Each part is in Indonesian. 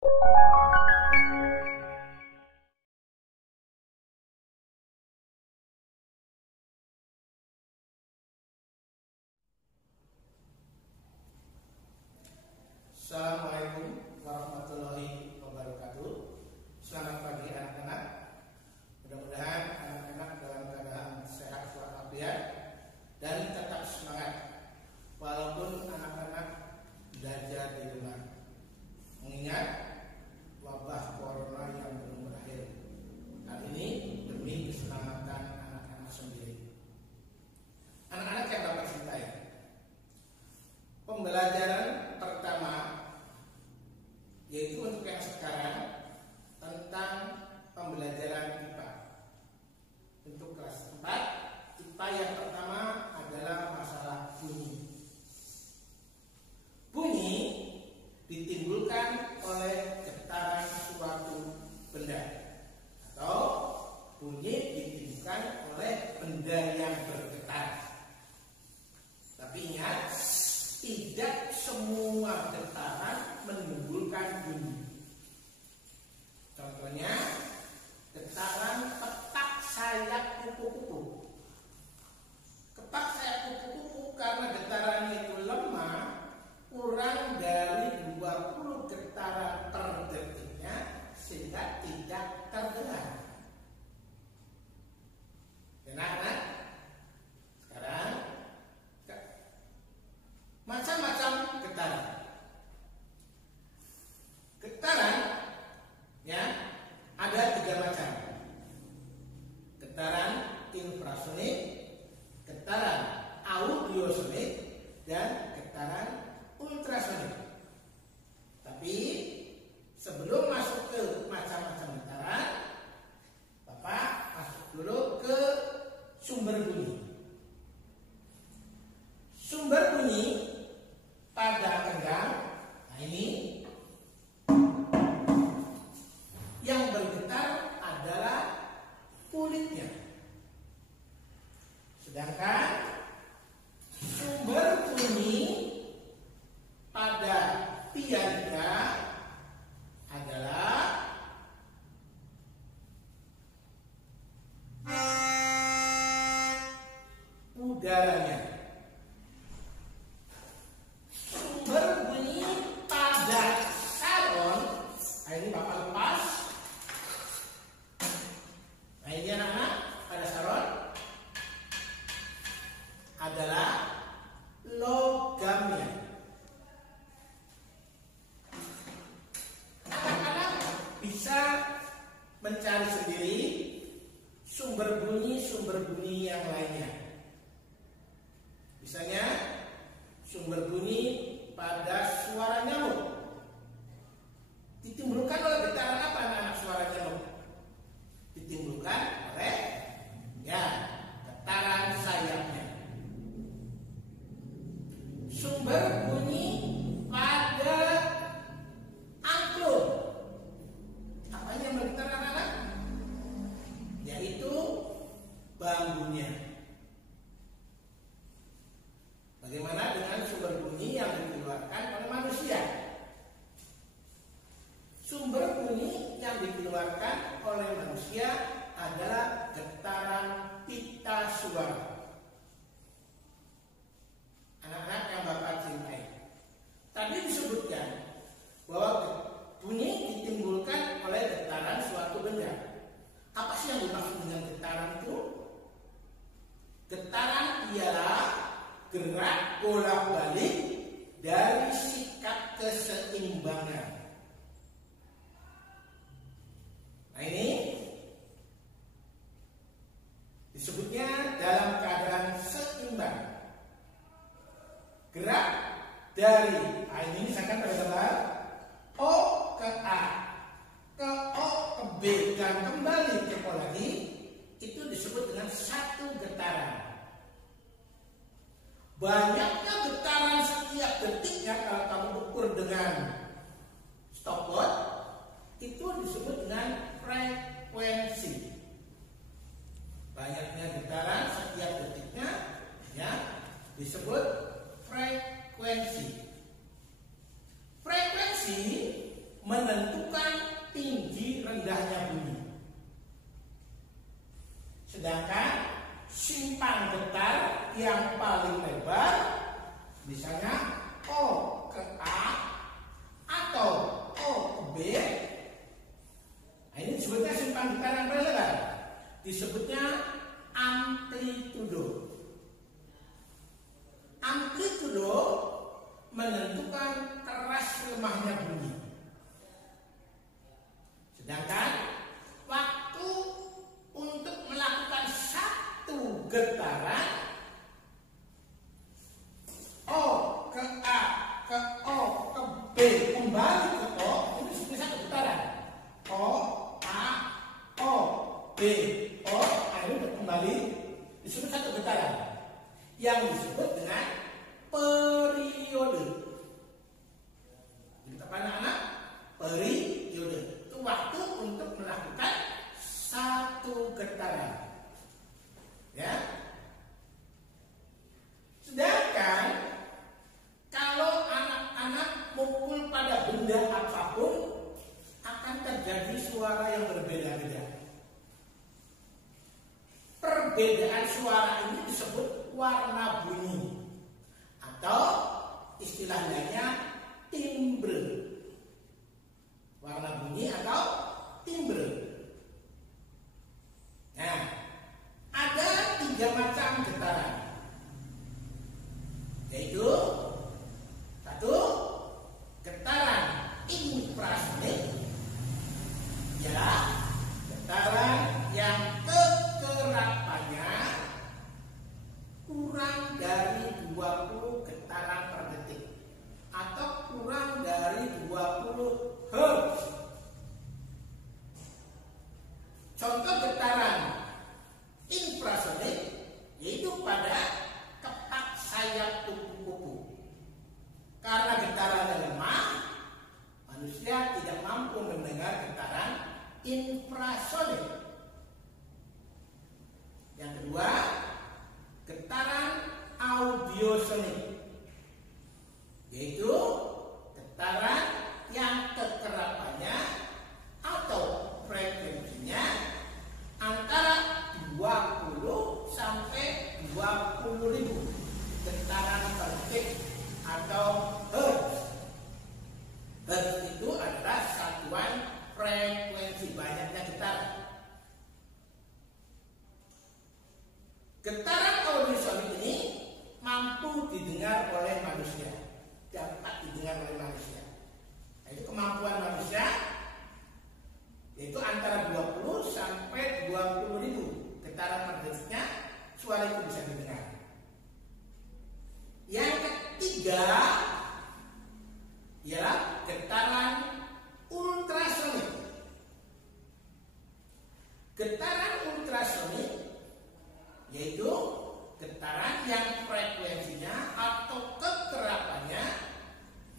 Assalamualaikum warahmatullahi wabarakatuh. Selamat pagi anak-anak. Mudah-mudahan anak-anak dalam keadaan sehat walafiat dan tetap semangat walaupun anak-anak belajar di rumah. Mengingat wabah corona yang belum berakhir. Hal ini demi keselamatan anak-anak sendiri. Anak-anak yang dapat cintai, pembelajaran pertama yaitu untuk yang sekarang tentang pembelajaran IPA. Untuk kelas 4, IPA yang pertama adalah masalah bunyi. Bunyi ditimbulkan oleh getaran suatu benda, atau bunyi ditimbulkan oleh benda yang bergetar. Tapi ingat, tidak semua getaran menimbulkan bunyi. Contohnya, getaran petak sayap kupu-kupu. Petak sayap kupu-kupu karena getarannya itu lemah, kurang dari 20 getaran per detiknya, sehingga tidak terdengar. Enak-enak? Sekarang macam-macam getaran. Getaran ya ada 3 macam. Getaran infrasonik, getaran audiosonik, dan getaran ultrasonik. Tapi sebelum masuk ke macam-macam getaran, Bapak masuk dulu ke sumber bunyi. Sumber bunyi pada kendang, nah ini yang bergetar adalah kulitnya. Sedangkan sumber bunyi pada pianika adalah udaranya. Sumber bunyi pada saron, nah ini Bapak lepas. Nah ini anak-anak, pada saron adalah logamnya. Anak-anak bisa mencari sendiri sumber bunyi yang lainnya. Misalnya sumber bunyi pada suara nyamuk ditimbulkan oleh getaran apa anak-anak? Suara nyamuk ditimbulkan oleh getaran sayapnya. Sumber bunyi pada angklung, apa yang bergetar anak-anak? Yaitu bambunya. Bagaimana dengan sumber bunyi yang dikeluarkan oleh manusia? Sumber bunyi yang dikeluarkan oleh manusia adalah getaran pita suara. Anak-anak yang Bapak cintai, tadi disebutkan bahwa bunyi ditimbulkan oleh getaran suatu benda. Apa sih yang dimaksud dengan getaran itu? Getaran ialah gerak bolak-balik dari sikap keseimbangan. Nah ini disebutnya dalam keadaan seimbang. Gerak dari ini misalkan pada gambar O ke A, ke O ke B, dan kembali ke O lagi, itu disebut dengan satu getaran. Banyaknya getaran setiap detiknya kalau kamu ukur dengan stopwatch, itu disebut dengan frekuensi. Banyaknya getaran setiap detiknya ya disebut frekuensi. Frekuensi menentukan tinggi rendahnya bunyi. Sedangkan simpang getar yang paling lebar, misalnya O ke A atau O ke B, nah ini disebutnya simpang getar yang paling lebar, disebutnya amplitudo. Amplitudo menentukan keras lemahnya bunyi. Sedangkan waktu untuk melakukan satu getaran O ke A ke O ke B kembali ke O, ini disebut satu getaran. O A O B O, akhirnya kembali disebut satu getaran yang disebut dengan periode. Jadi apa anak-anak? Periode itu waktu untuk melakukan satu getaran. Ya. Sedangkan kalau anak-anak mukul pada benda apapun akan terjadi suara yang berbeda-beda. Perbedaan suara ini disebut warna bunyi atau istilah lainnya timbre. Warna bunyi atau timbre. Nah, ada 3 macam getaran, yaitu satu, getaran infrasonik, ya, getaran yang kekerapannya kurang dari 20 getaran per detik atau kurang dari 20 Hz. Contoh getaran infrasonik yaitu pada kepak sayap kupu-kupu. Karena getarannya lemah, manusia tidak mampu mendengar getaran infrasonik. Yang kedua, getaran audiosonik, yaitu getaran yang kekerapannya atau frekuensinya antara 20 sampai 20.000 getaran per detik atau hertz. Hertz itu adalah satuan frekuensi banyaknya getaran. Getaran audiosonik ini mampu didengar oleh manusia, dapat didengar oleh manusia. Itu kemampuan manusia, yaitu antara 20 sampai 20.000 getaran per detiknya suara itu bisa didengar. Yang ketiga ialah getaran ultrasonik. Getaran ultrasonik yaitu getaran yang frekuensinya atau kekerapannya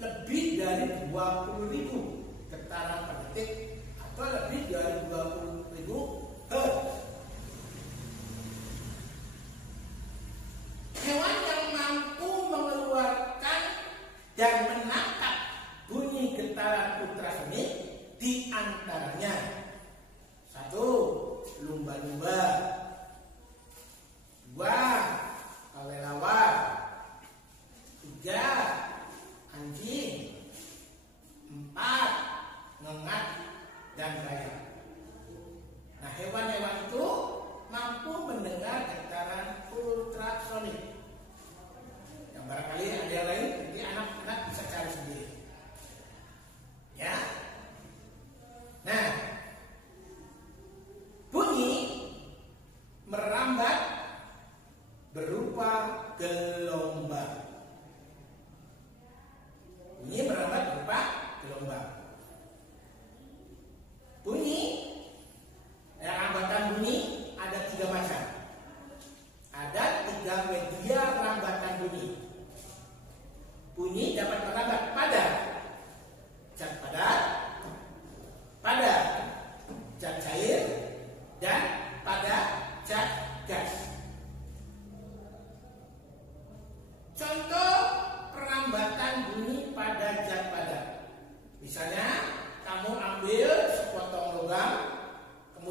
lebih dari 20.000 getaran per detik atau lebih dari 20.000 Hz. Hewan yang mampu mengeluarkan dan menangkap bunyi getaran ultrasonik di antaranya: satu, lumba-lumba; dua, kelelawar; tiga, anjing; empat, ngengat dan rayap. Nah, hewan-hewan itu mampu mendengar getaran ultrasonik. Yang barangkali ada yang lain, nanti anak-anak bisa cari sendiri. Ya. Nah,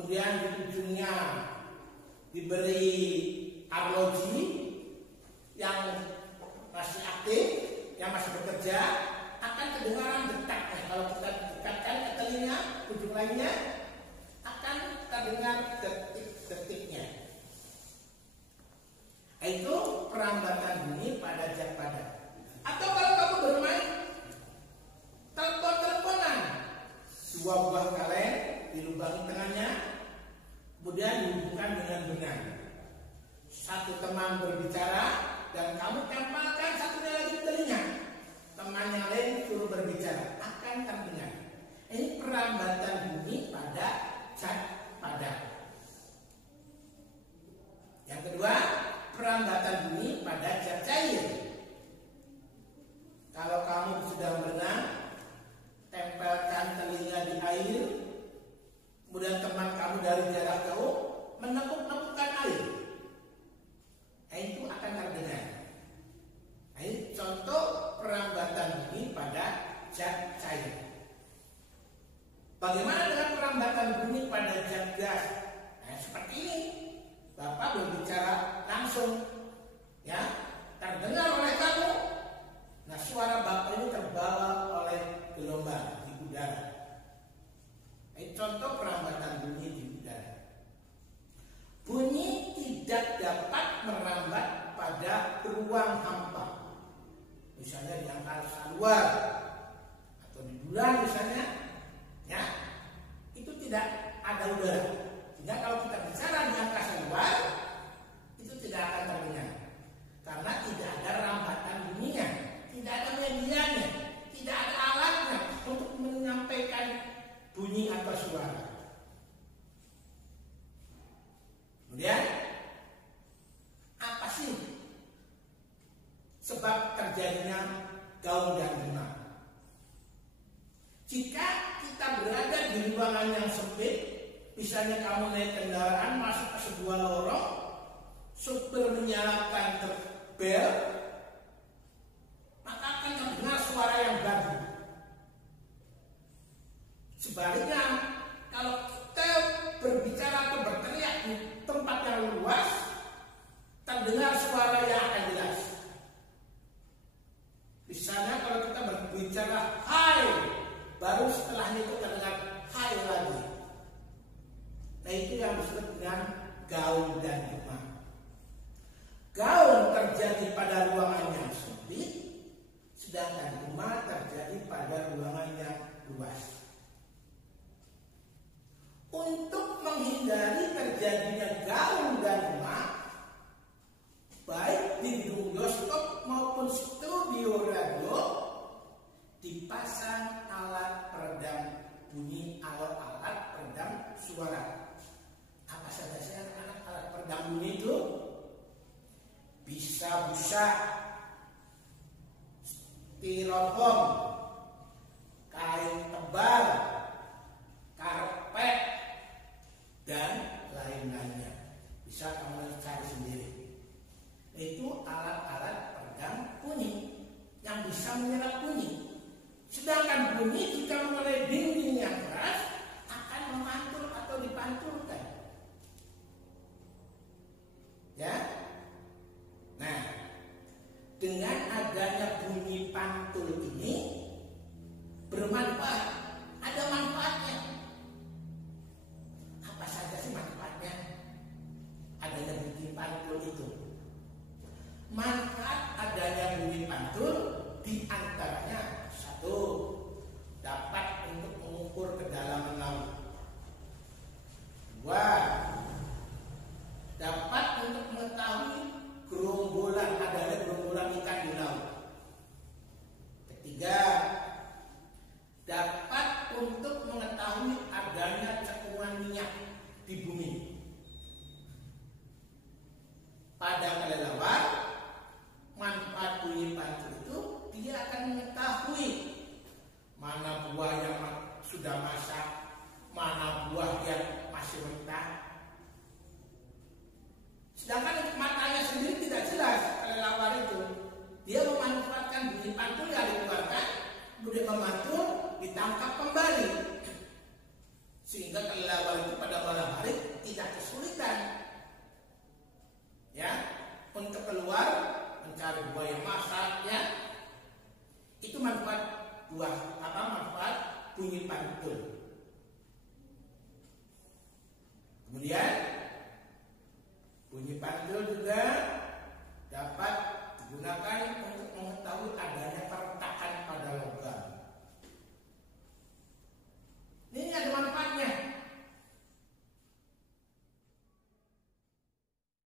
kemudian di ujungnya diberi arloji yang masih aktif, yang masih bekerja, akan kedengaran detaknya. Kalau kita dekatkan ke telinga, ujung lainnya akan terdengar detik-detiknya. Itu perambatan bunyi pada jam padat. Atau kalau kamu bermain telepon-teleponan, dua buah kaleng dilubangi tengahnya, kemudian dihubungkan dengan benang. Satu teman berbicara dan kamu tempelkan satunya lagi di telinga. Teman yang lain suruh berbicara, akan terdengar. Ini perambatan bunyi pada zat padat. Yang kedua, perambatan bunyi pada zat cair. Kalau kamu sudah berenang, tempelkan telinga di air, kemudian teman kamu dari jarak jauh menepuk-nepukkan air, itu akan terdengar. Ini contoh perambatan bunyi pada zat cair. Bagaimana dengan perambatan bunyi pada zat gas? Seperti ini. Bapak berbicara langsung, ya, terdengar oleh kamu. Nah, suara bapak ini terbawa oleh gelombang di udara. Ini contoh perambatan bunyi di udara. Bunyi tidak dapat merambat pada ruang hampa. Misalnya di angkasa luar atau di bulan misalnya, ya, itu tidak ada udara. Sehingga kalau kita bicara di angkasa luar, itu tidak akan terdengar karena tidak ada rambatan bunyinya, tidak ada medianya, tidak ada alatnya untuk menyampaikan bunyi atau suara. Kemudian apa sih sebab terjadinya gaung dan gema? Jika kita berada di ruangan yang sempit, misalnya kamu naik kendaraan masuk ke sebuah lorong, supir menyalakan bel, maka akan terdengar suara yang gaduh. Sebaliknya, kalau kita berbicara atau berteriak di tempat yang luas, terdengar suara yang akan jelas. Misalnya kalau kita berbicara hai, baru setelahnya itu terdengar hai lagi. Nah, itu yang disebut dengan gaung dan gema. Gaung terjadi pada ruangan yang sempit, sedangkan gema terjadi pada ruangan yang luas. Untuk menghindari terjadinya gaung dan gema, baik di gedung bioskop maupun studio radio, dipasang alat peredam bunyi atau alat peredam suara. Apa saja sih alat peredam bunyi itu? Bisa busa, styrofoam, kain tebal, karpet, dan lain-lainnya. Bisa kamu cari sendiri. Itu alat-alat peredam bunyi yang bisa menyerap bunyi. Sedangkan bunyi jika mengenai dinding yang keras akan memantul atau dipantulkan. Ya. Nah, dengan adanya bunyi pantul ini bermanfaat. Ada manfaatnya. Apa saja sih manfaatnya? Adanya bunyi pantul itu. Manfaat adanya bunyi pantul di antaranya: satu, dapat untuk mengukur kedalaman laut. Dua, dapat untuk mengetahui adanya gerombolan ikan di laut. Ketiga, dapat untuk mengetahui adanya cekungan minyak di bumi. Pada kelelawar, manfaat bunyi pantul itu dia akan mengetahui mana buah yang sudah masak, mana buah yang masih mentah. Sedangkan matanya sendiri tidak jelas kelelawar itu. Dia memanfaatkan bunyi pantul yang dikeluarkan, kemudian memantul, ditangkap kembali. Sehingga kelelawar itu pada malam hari cari buah yang masak ya. Itu manfaat manfaat bunyi pantun. Kemudian